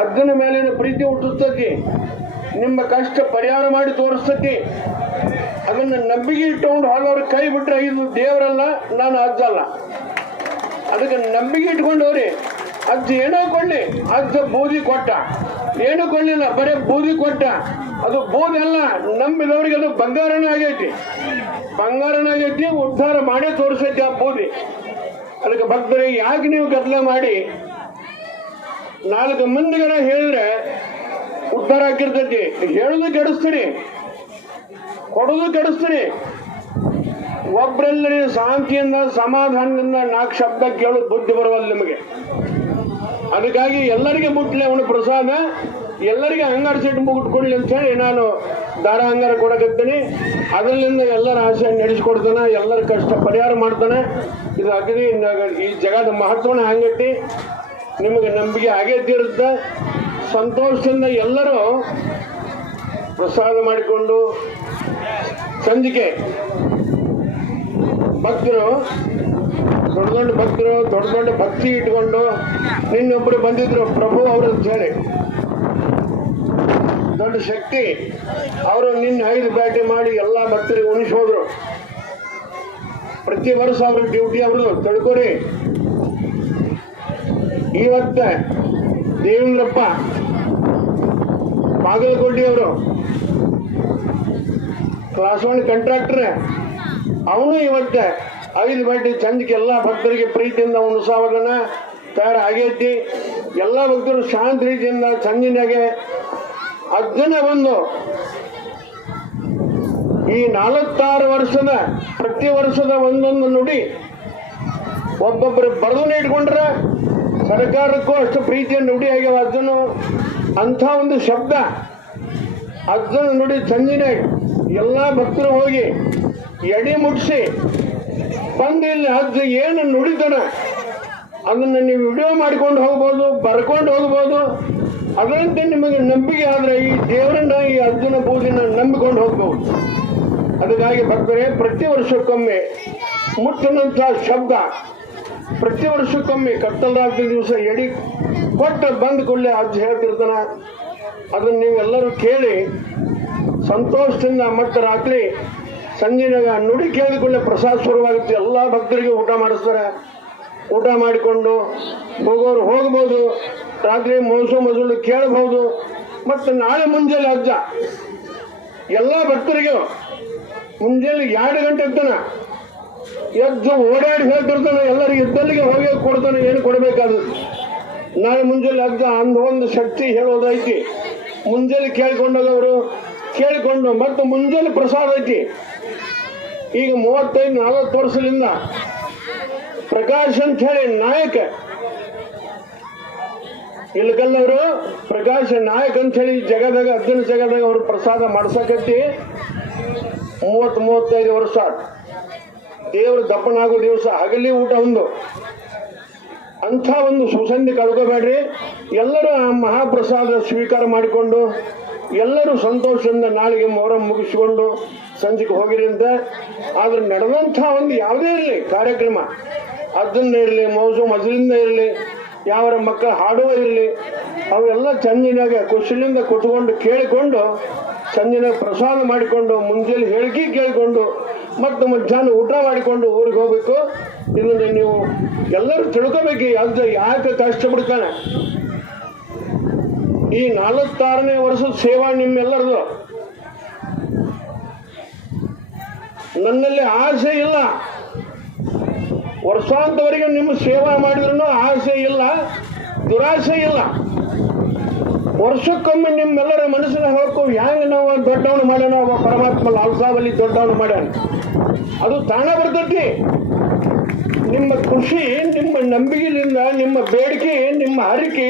ಅರ್ಜುನ ಮೇಲಿನ ಪ್ರೀತಿ ಹುಟ್ಟಿಸ್ತತಿ ನಿಮ್ಮ ಕಷ್ಟ ಪರಿಹಾರ ಮಾಡಿ ತೋರಿಸ್ತತಿ ಅದನ್ನ ನಂಬಿಕೆ ಇಟ್ಕೊಂಡು ಹಲವರು ಕೈ ಬಿಟ್ರೆ ಇದು ದೇವರಲ್ಲ, ನಾನು ಅಜ್ಜಲ್ಲ. ಅದಕ್ಕೆ ನಂಬಿಕೆ ಇಟ್ಕೊಂಡವ್ರಿ ಅಜ್ಜ ಏನೋ ಕೊಡ್ಲಿ, ಅಜ್ಜ ಬೂದಿ ಕೊಟ್ಟ. ಏನೂ ಕೊಡ್ಲಿಲ್ಲ, ಬರೀ ಬೂದಿ ಕೊಟ್ಟ. ಅದು ಬೂದಿ ಅಲ್ಲ, ನಂಬಿದವ್ರಿಗೆ ಅದು ಬಂಗಾರನೇ ಆಗೈತಿ. ಬಂಗಾರನೇ ಆಗೈತಿ, ಉದ್ಧಾರ ಮಾಡೇ ತೋರಿಸೈತಿ ಆ ಬೂದಿ. ಅದಕ್ಕೆ ಭಕ್ತರಿಗೆ ಯಾಕೆ ನೀವು ಗದ್ದಲ ಮಾಡಿ ನಾಲ್ಕು ಮಂದಿಗರ ಹೇಳಿದ್ರೆ ಉದ್ಧಾರ ಆಗಿರ್ತೈತಿ ಹೇಳುದು ಕೆಡಿಸ್ತೀರಿ ಕೊಡೋದು ಕೆಡಿಸ್ತೀರಿ ಒಬ್ಬರಲ್ಲಿ ಶಾಂತಿಯಿಂದ, ಸಮಾಧಾನದಿಂದ ನಾಲ್ಕು ಶಬ್ದ ಕೇಳೋದು ಬುದ್ಧಿ ಬರುವಲ್ಲ ನಿಮಗೆ. ಅದಕ್ಕಾಗಿ ಎಲ್ಲರಿಗೆ ಮುಟ್ಲಿ ಅವನು ಪ್ರಸಾದ. ಎಲ್ಲರಿಗೆ ಅಂಗಾರ ಸೀಟ್ ಮುಗಿಟ್ಕೊಡ್ಲಿ ಅಂತ ಹೇಳಿ ನಾನು ದಾರ ಅಂಗಾರ ಕೊಡಕತ್ತೀನಿ. ಅದರಿಂದ ಎಲ್ಲರ ಆಸೆ ನಡೆಸ್ಕೊಡ್ತಾನೆ, ಎಲ್ಲರ ಕಷ್ಟ ಪರಿಹಾರ ಮಾಡ್ತಾನೆ. ಇದು ಅಗದಿ ಈ ಜಗದ ಮಹತ್ವನ ಹಂಗೈತಿ. ನಿಮಗೆ ನಂಬಿಕೆ ಆಗೈತಿ ಇರುತ್ತೆ ಸಂತೋಷದಿಂದ ಎಲ್ಲರೂ ಪ್ರಸಾದ ಮಾಡಿಕೊಂಡು ಸಂಜಿಕೆ. ಭಕ್ತರು, ದೊಡ್ಡ ದೊಡ್ಡ ಭಕ್ತರು, ದೊಡ್ಡ ದೊಡ್ಡ ಭಕ್ತಿ ಇಟ್ಕೊಂಡು ನಿನ್ನೊಬ್ಬರು ಬಂದಿದ್ರು, ಪ್ರಭು ಅವರು ಹೇಳಿ. ದೊಡ್ಡ ಶಕ್ತಿ. ಅವರು ನಿನ್ನ ಐದು ಬ್ಯಾಟಿ ಮಾಡಿ ಎಲ್ಲ ಭಕ್ತರಿಗೆ ಉಣಿಸೋದ್ರು. ಪ್ರತಿ ವರ್ಷ ಅವ್ರ ಡ್ಯೂಟಿ ಅವರು ತಿಳ್ಕೊರಿ. ಇವತ್ತ ದೇವೇಂದ್ರಪ್ಪ ಬಾಗಲಕೋಟೆ ಅವರು ಕ್ಲಾಸ್ ಒನ್ ಕಂಟ್ರಾಕ್ಟರ್ ಅವನು ಇವತ್ತ ಐದು ಬಡ್ಡಿ ಚಂದಕ್ಕೆ ಎಲ್ಲಾ ಭಕ್ತರಿಗೆ ಪ್ರೀತಿಯಿಂದ ಉಣಿಸೋದನ್ನ ತಯಾರು ಆಗೈತಿ. ಎಲ್ಲ ಭಕ್ತರು ಶಾಂತ ರೀತಿಯಿಂದ ಚಂದಿನಾಗೆ ಅಜ್ಜನ ಬಂದು ಈ ನಾಲ್ವತ್ತಾರು ವರ್ಷದ ಪ್ರತಿ ವರ್ಷದ ಒಂದೊಂದು ನುಡಿ ಒಬ್ಬೊಬ್ಬರು ಬರೆದು ಇಟ್ಕೊಂಡ್ರೆ ಸರ್ಕಾರಕ್ಕೂ ಅಷ್ಟು ಪ್ರೀತಿಯ ನುಡಿ ಆಗ್ಯಾವ ಅದನ್ನು ಅಂಥ ಒಂದು ಶಬ್ದ. ಅರ್ಜುನ ನುಡಿ ಚಂದಿನಾಗ ಎಲ್ಲ ಭಕ್ತರು ಹೋಗಿ ಎಡಿ ಮುಟ್ಸಿ, ಬಂದು ಇಲ್ಲಿ ಅಜ್ಜ ಏನು ನುಡಿತಾನ? ಅದನ್ನು ನೀವು ವಿಡಿಯೋ ಮಾಡ್ಕೊಂಡು ಹೋಗ್ಬೋದು, ಬರ್ಕೊಂಡು ಹೋಗ್ಬೋದು. ಅದರಂತೆ ನಿಮಗೆ ನಂಬಿಕೆ ಆದರೆ ಈ ದೇವರನ್ನ, ಈ ಅರ್ಜುನ ಪೂಜೆನ ನಂಬಿಕೊಂಡು ಹೋಗ್ಬೋದು. ಅದಕ್ಕಾಗಿ ಭಕ್ತರೇ, ಪ್ರತಿ ವರ್ಷಕ್ಕೊಮ್ಮೆ ಮುಟ್ಟಿನಂಥ ಶಬ್ದ. ಪ್ರತಿ ವರ್ಷಕ್ಕೊಮ್ಮೆ ಕತ್ತಲಾದ ದಿವಸ ಎಡಿ ಕೊಟ್ಟು ಬಂದ ಕೂಡಲೇ ಅಜ್ಜ ಹೇಳ್ತಿರ್ತಾನ. ಅದನ್ನು ನೀವೆಲ್ಲರೂ ಕೇಳಿ, ಸಂತೋಷದಿಂದ ಮತ್ತೆ ರಾತ್ರಿ ಸಂಜೆನಾಗ ನುಡಿ ಕೇಳಿಕೊಳ್ಳೆ ಪ್ರಸಾದ ಶುರುವಾಗುತ್ತೆ. ಎಲ್ಲ ಭಕ್ತರಿಗೆ ಊಟ ಮಾಡಿಸ್ತಾರೆ. ಊಟ ಮಾಡಿಕೊಂಡು ಹೋಗೋರು ಹೋಗ್ಬೋದು, ರಾತ್ರಿ ಮೋಸು ಮಜಲು ಕೇಳಬಹುದು ಮತ್ತು ನಾಳೆ ಮುಂಜಾನೆ ಅಜ್ಜ. ಎಲ್ಲ ಭಕ್ತರಿಗೂ ಮುಂಜಾನೆ ಎರಡು ಗಂಟೆ ಇರ್ತಾನ. ಎದ್ದು ಓಡಾಡಿ ಹೇಳ್ತಿರ್ತಾನೆ, ಎಲ್ಲರಿಗೆ ಇದ್ದಲ್ಲಿಗೆ ಹೋಗಿ ಕೊಡ್ತಾನೆ, ಏನು ಕೊಡಬೇಕಾದ್ರು. ನಾಳೆ ಮುಂಜಾನೆ ಅಂದ ಒಂದು ಶಕ್ತಿ ಹೇಳೋದೈತಿ. ಮುಂಜಾನೆ ಕೇಳ್ಕೊಂಡವರು ಕೇಳಿಕೊಂಡು, ಮತ್ತು ಮುಂಜಾನೆ ಪ್ರಸಾದ ಐತಿ. ಈಗ ಮೂವತ್ತೈದು, ನಲವತ್ತು ವರ್ಷದಿಂದ ಪ್ರಕಾಶ್ ಅಂತ ಹೇಳಿ ನಾಯಕ. ಇಲ್ಕಲ್ಲವರು ಪ್ರಕಾಶ್ ನಾಯಕ್ ಅಂತ ಹೇಳಿ ಜಗದಾಗ, ಅರ್ಜುನ ಜಗದಾಗ ಅವರು ಪ್ರಸಾದ ಮಾಡಿಸಕತ್ತಿ ಮೂವತ್ತು ಮೂವತ್ತೈದು ವರ್ಷ ದೇವರು ದಪ್ಪನಾಗೋ ದಿವಸ ಹಗಲಿ ಊಟ ಒಂದು. ಅಂಥ ಒಂದು ಸುಸಂಧಿ ಕಳ್ಕೋಬೇಡ್ರಿ. ಎಲ್ಲರೂ ಆ ಮಹಾಪ್ರಸಾದ ಸ್ವೀಕಾರ ಮಾಡಿಕೊಂಡು, ಎಲ್ಲರೂ ಸಂತೋಷದಿಂದ ನಾಳೆಗೆ ಮೊಹರಂ ಮುಗಿಸಿಕೊಂಡು ಸಂಜೆಗೆ ಹೋಗಿರಿ ಅಂತ. ಆದ್ರೆ ನಡೆದಂಥ ಒಂದು ಯಾವುದೇ ಇರಲಿ, ಕಾರ್ಯಕ್ರಮ. ಅದನ್ನ ಇರಲಿ, ಮೌಸು ಮಜಲಿಂದ ಇರಲಿ, ಯಾವರ ಮಕ್ಕಳು ಹಾಡುವ ಇರಲಿ, ಅವೆಲ್ಲ ಚಂದಿನಾಗ ಖುಷಿಲಿಂದ ಕುತ್ಕೊಂಡು ಕೇಳಿಕೊಂಡು ಸಂಜೆನ ಪ್ರಸಾದ ಮಾಡಿಕೊಂಡು, ಮುಂಜಾನೆ ಹೇಳಿಕೆ ಕೇಳಿಕೊಂಡು ಮತ್ತು ಮಧ್ಯಾಹ್ನ ಊಟ ಮಾಡಿಕೊಂಡು ಊರಿಗೆ ಹೋಗ್ಬೇಕು. ಇದನ್ನ ನೀವು ಎಲ್ಲರೂ ತಿಳ್ಕೋಬೇಕು ಅದು ಯಾಕೆ ಕಷ್ಟ ಬಿಡ್ತಾನೆ ಈ ನಾಲ್ವತ್ತಾರನೇ ವರ್ಷದ ಸೇವಾ ನಿಮ್ಮೆಲ್ಲರದು. ನನ್ನಲ್ಲಿ ಆಸೆ ಇಲ್ಲ. ವರ್ಷಾಂತವರೆಗೆ ನಿಮ್ಮ ಸೇವಾ ಮಾಡಿದ್ರು ಆಸೆ ಇಲ್ಲ, ದುರಾಸೆ ಇಲ್ಲ. ವರ್ಷಕ್ಕೊಮ್ಮೆ ನಿಮ್ಮೆಲ್ಲರ ಮನಸ್ಸಿನ ಹೋಗು ಹ್ಯಾಂಗ ನಾವು ದೊಡ್ಡವನು ಮಾಡ್ಯಾನ ಒಬ್ಬ ಪರಮಾತ್ಮ ಲಾಲ್ಸಾಬಲ್ಲಿ ದೊಡ್ಡವನು ಮಾಡ್ಯಾನ. ಅದು ತಾಣ ಬರ್ತೈತಿ. ನಿಮ್ಮ ಖುಷಿ, ನಿಮ್ಮ ನಂಬಿಕೆಯಿಂದ, ನಿಮ್ಮ ಬೇಡಿಕೆ, ನಿಮ್ಮ ಹರಿಕೆ,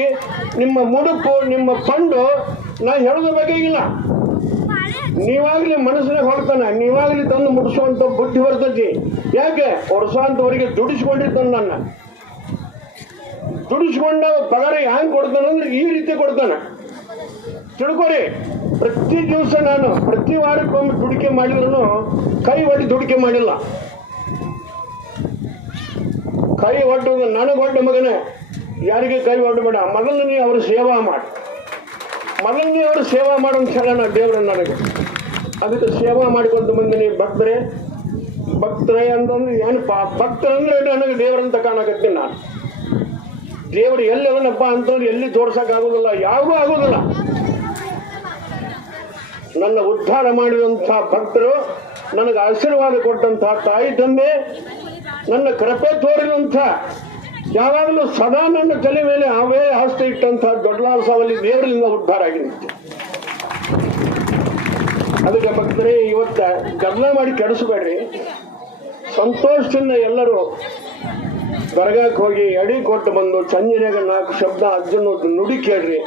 ನಿಮ್ಮ ಮುಡುಕು ನಿಮ್ಮ ಪಂಡು, ನಾ ಹೇಳೋದ್ರ ಬಗ್ಗೆ ಇಲ್ಲ. ನೀವಾಗ್ಲಿ ಮನಸ್ಸಿನಾಗ ಹೊಡ್ತಾನ ನೀವಾಗ್ಲಿ ತಂದು ಮುಡಿಸುವಂತ ಬುದ್ಧಿ ಬರ್ತೈತಿ. ಯಾಕೆ? ವರ್ಷಾಂತವರಿಗೆ ದುಡಿಸ್ಕೊಂಡಿರ್ತಾನ ನನ್ನ. ದುಡಿಸ್ಕೊಂಡ ಪಗಾರ ಹ್ಯಾಂಗ್ ಕೊಡ್ತಾನ ಅಂದ್ರೆ ಈ ರೀತಿ ಕೊಡ್ತಾನ. ತಿಳ್ಕೊರಿ, ಪ್ರತಿ ದಿವಸ ನಾನು ಪ್ರತಿ ವಾರಕ್ಕೊಮ್ಮೆ ದುಡಿಕೆ ಮಾಡಿದ್ರು ಕೈ ಒಡ್ಡಿ ದುಡಿಕೆ ಮಾಡಿಲ್ಲ. ಕೈ ಒಟ್ಟು ನನಗೆ ಒಡ್ಡ ಮಗನೇ, ಯಾರಿಗೆ ಕೈ ಒಡ್ಬೇಡ ಮೊದಲು ನೀ ಅವರು ಸೇವಾ ಮಾಡಿ. ಮೊದಲು ನೀ ಅವ್ರ ಸೇವಾ ಮಾಡೋ ಚಲನ ದೇವ್ರ ನನಗೆ. ಅದಕ್ಕೆ ಸೇವಾ ಮಾಡಿಕೊಂತ ಬಂದಿನಿ ಭಕ್ತರೇ. ಭಕ್ತರೇ ಅಂತಂದ್ರೆ ಏನಪ್ಪ ಭಕ್ತರಂದ್ರೆ ನನಗೆ ದೇವರಂತ ಕಾಣಕತ್ತೀನಿ ನಾನು. ದೇವರು ಅವನಪ್ಪ ಅಂತಂದ್ರೆ ಎಲ್ಲಿ ತೋರ್ಸೋಕ್ಕಾಗೋದಿಲ್ಲ ಯಾರಿಗೂ ಆಗೋದಿಲ್ಲ. ನನ್ನ ಉದ್ಧಾರ ಮಾಡಿದಂತಹ ಭಕ್ತರು ನನಗೆ ಆಶೀರ್ವಾದ ಕೊಟ್ಟಂತಹ ತಾಯಿ ತಂದೆ, ನನ್ನ ಕೃಪೆ ತೋರಿದಂಥ ಯಾವಾಗಲೂ ಸದಾ ನನ್ನ ತಲೆ ಮೇಲೆ ಅವೇ ಆಸ್ತಿ ಇಟ್ಟಂತಹ ದೊಡ್ಡಲಾಲ್ ಸಾವಲ್ಲಿ ದೇವರಿಂದ ಉದ್ಧಾರ ಆಗಿದೆ ಅದಕ್ಕೆ ಭಕ್ತರೇ, ಇವತ್ತ ಗಮನ ಮಾಡಿ ಕೆಡಿಸ್ಬೇಡ್ರಿ. ಸಂತೋಷದಿಂದ ಎಲ್ಲರೂ ದರ್ಗಾಕ್ಕೆ ಹೋಗಿ ಎಡಿ ಕೊಟ್ಟು ಬಂದು ಸಂಜೆನಾಗ ನಾಲ್ಕು ಶಬ್ದ ಅಜ್ಜನ ನುಡಿ ಕೇಳ್ರಿ.